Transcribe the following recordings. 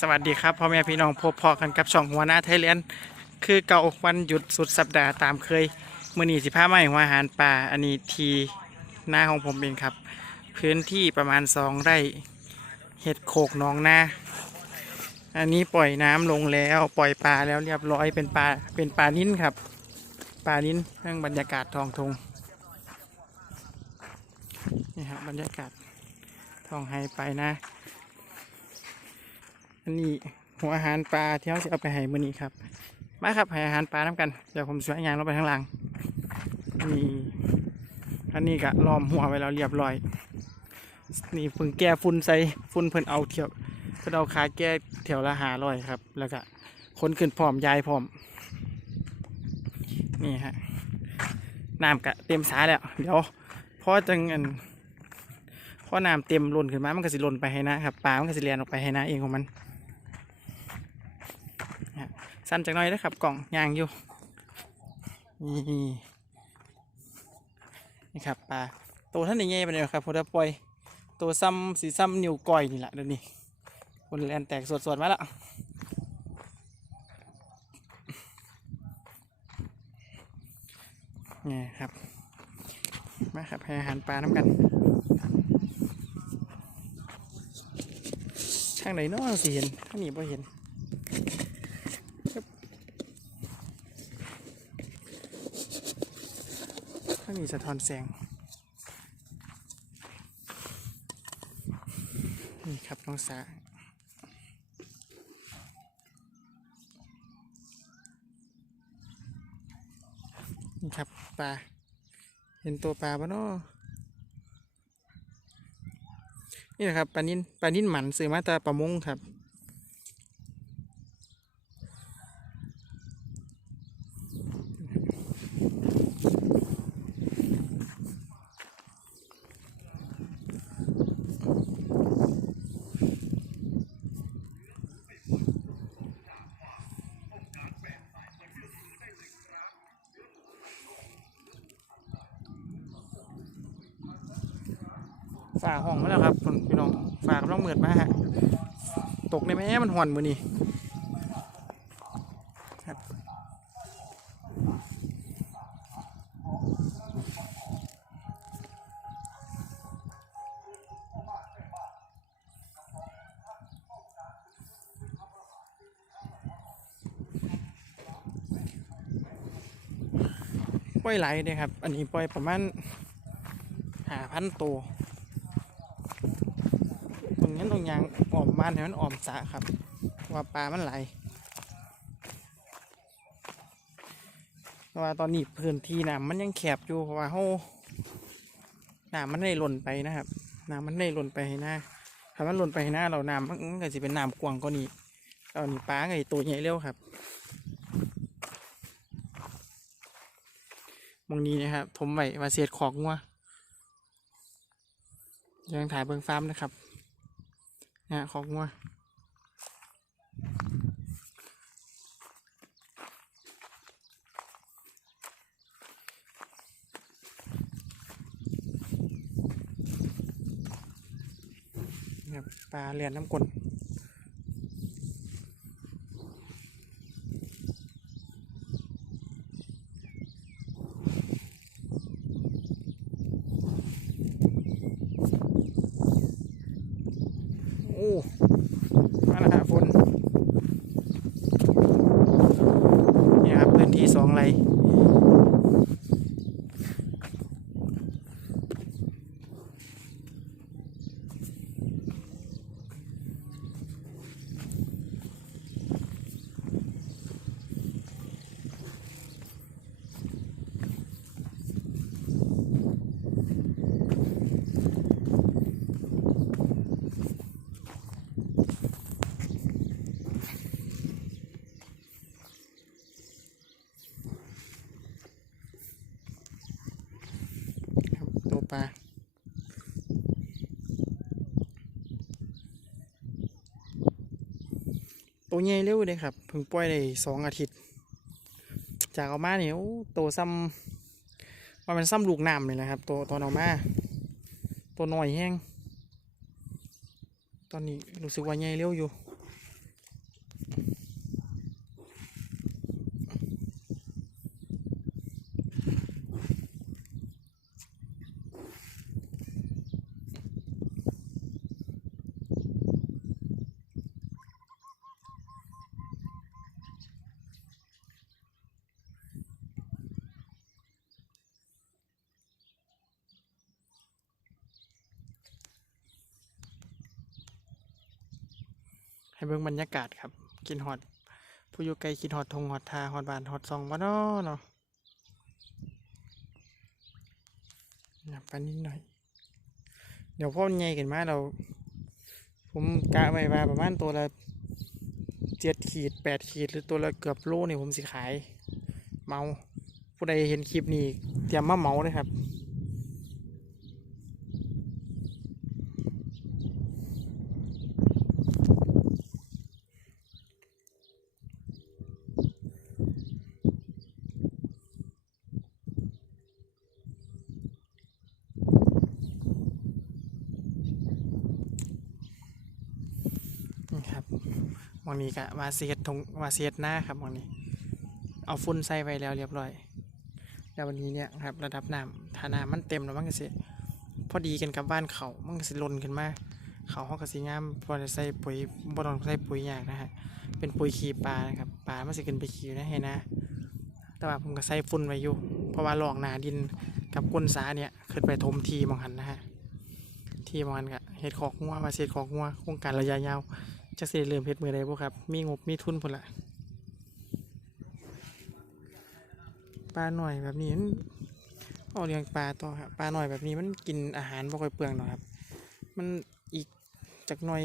สวัสดีครับพ่อแม่พี่น้องพบพอกันกับช่องหัวหน้าไทยแลนด์คือเก่าวันหยุดสุดสัปดาห์ตามเคยมื่อนี้สิพามาหัวอาหารป่าอันนี้ทีหน้าของผมเองครับ พื้นที่ประมาณสองไร่เห็ดโขกหนองนาอันนี้ปล่อยน้ำลงแล้วปล่อยปลาแล้วเรียบร้อยเป็นปลาเป็นปลานิ้นครับปลานิ้นเรื่งบรรยากาศทองทงนี่ครับบรรยากาศทองไฮไปนะ อันนี้หัวอาหารปลาที่เขาจะเอาไปให้มื้อนี้ครับ มาครับให้อาหารปลาน้ำกัน เดี๋ยวผมสวยงานลงไปข้างล่างนี่อันนี้ก็ล้อมหัวไว้แล้วเรียบร้อย นี่เพิ่งแก้ฝุ่นใส่ฝุ่นเพิ่นเอาเที่ยวเพิ่นเอาขาแก้เที่ยวละหาร้อยครับ แล้วก็คนขึ้นพร้อมยายพร้อม นี่ฮะน้ำกะเต็มสาแล้ว เดี๋ยวพอจังอันพอน้ำเต็มล้นขึ้นมา มันก็สิล้นไปให้นะครับปลามันก็สิเลียนออกไปให้นะเองของมัน สั้นจักหน่อยนะครับกล่องยางอยู่นี่นี่ครับปลาตัวท่านนี่ใหญ่ไปเลยครับพอได้ปอยตัวซ้ำสีซ้ำนิ้วก้อยนี่แหละเดี๋ยวนี้คนแลนแตกสดๆมาแล้วนี่ครับมาครับให้อาหารปลาน้ำกันทางไหนเนาะสิเห็นทางนี้บ่เห็นครับ ทางนี้สะท้อนแสง นี่ครับน้องสานี่ครับปลา เห็นตัวปลาปะเนาะนี่นะครับปลานิ่นปลานิ่นหมันซื้อมาต่ปลามงครับ ฝ่าห้องมาแล้วครับพี่น้องฝากน้องเหมือดมาฮะตกในแม่มันหวนมือนี่ครับปล่อยไหลเลยครับ อันนี้ปล่อยประมาณหาพันตัว งนี้ตรงยางอ้อมบ้านให้มันอ้อมสะครับ ว่าปลามันไหลว่าตอนนี้พื้นที่น้ำมันยังแคบอยู่เพราะว่าเขาน้ำมันได้หล่นไปนะครับน้ำมันได้หล่นไปให้หน้าถ้ามันหล่นไปให้หน้าเราน้ำมันก็จะเป็นน้ำกวางกว่านี้ตอนนี้ปลาไงตัวใหญ่เร็วครับมองนี้นะครับถมไว้ว่าเศษของงัวยังถ่ายเบิ้งฟ้ามนะครับ นะของงัวปลาเรียนน้ำกลน โอ้ มาแล้วฮะฝนนี่ครับพื้นที่สองไร่ครับ ตัวปลาตัวใหญ่เร็วเลยครับเพิ่งปล่อยได้สองอาทิตย์ จากเอามาเนี่ยโอ้ตัวซ้ำว่ามันซ้ำลูกน้ำเลยนะครับ ตัวตอนเอามา ตัวหน้อยแห้งตอนนี้รู้สึกว่าใหญ่เร็วอยู่ ให้เบิ่งบรรยากาศครับ กินฮอด ผู้อยู่ไกลกินฮอดทงฮอดทาฮอดบานฮอดซองบ่น้อเนาะหยับไปนิดหน่อย เดี๋ยวพ่อใหญ่ขึ้นมาเรา ผมกะไว้ว่าประมาณตัวละเจ็ดขีดแปดขีด หรือตัวละเกือบโลนี่ผมสิขาย เมา ผู้ใดเห็นคลิปนี้เตรียมมาเมาเลยครับ นี่ครับห มองนี้ก็มาเสียดทงมาเสียดหน้าครับมองนี้ เอาฟุ้นใส่ไว้แล้วเรียบร้อย แล้ววันนี้เนี่ยครับระดับน้ำถ้าน้ำมันเต็มแล้วมันก็สิพอดีกันกับบ้านเขามันก็สิล้นขึ้นมาเขาห้องก็สิงามพอจะใส่ปุ๋ยบ่ต้องใส่ปุ๋ยยากนะฮะเป็นปุ๋ยขี้ปลานะครับปลามันสิขึ้นไปขี้นะให้นะ แต่ว่าผมก็ใส่ฟุ้นไว้อยู่เพราะว่าหลอกหนาดินกับก้นสาเนี่ยขึ้นไปถมทีมองหันนะฮะที่มองหันก็เฮ็ดขอกงัวมาเฮ็ดขอกงัวโครงการระยะยาว จะเสิได้เริ่มเฮ็ดมือใดบ่ครับ มีงบมีทุนพุ่นละปลาหน่อยแบบนี้มันเอาเลี้ยงปลาต่อครับปลาหน่อยแบบนี้มันกินอาหารบ่ค่อยเปลืองหรอกครับ มันอีกจากหน่อย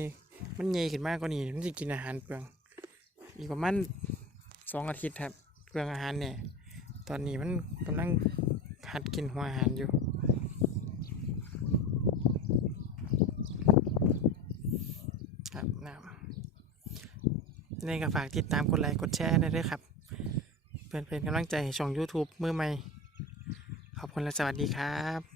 มันใหญ่ขึ้นมากกว่านี้มันสิกินอาหารเปลือง อีกประมาณสองอาทิตย์ครับเปลืองอาหารเนี่ยตอนนี้มันกำลังหัดกินหัวอาหารอยู่ครับน้ำ นี่ก็ฝากติดตามกดไลค์กดแชร์ได้ด้วยครับ เพื่อนเป็นกำลังใจช่อง YouTube มือใหม่ ขอบคุณและสวัสดีครับ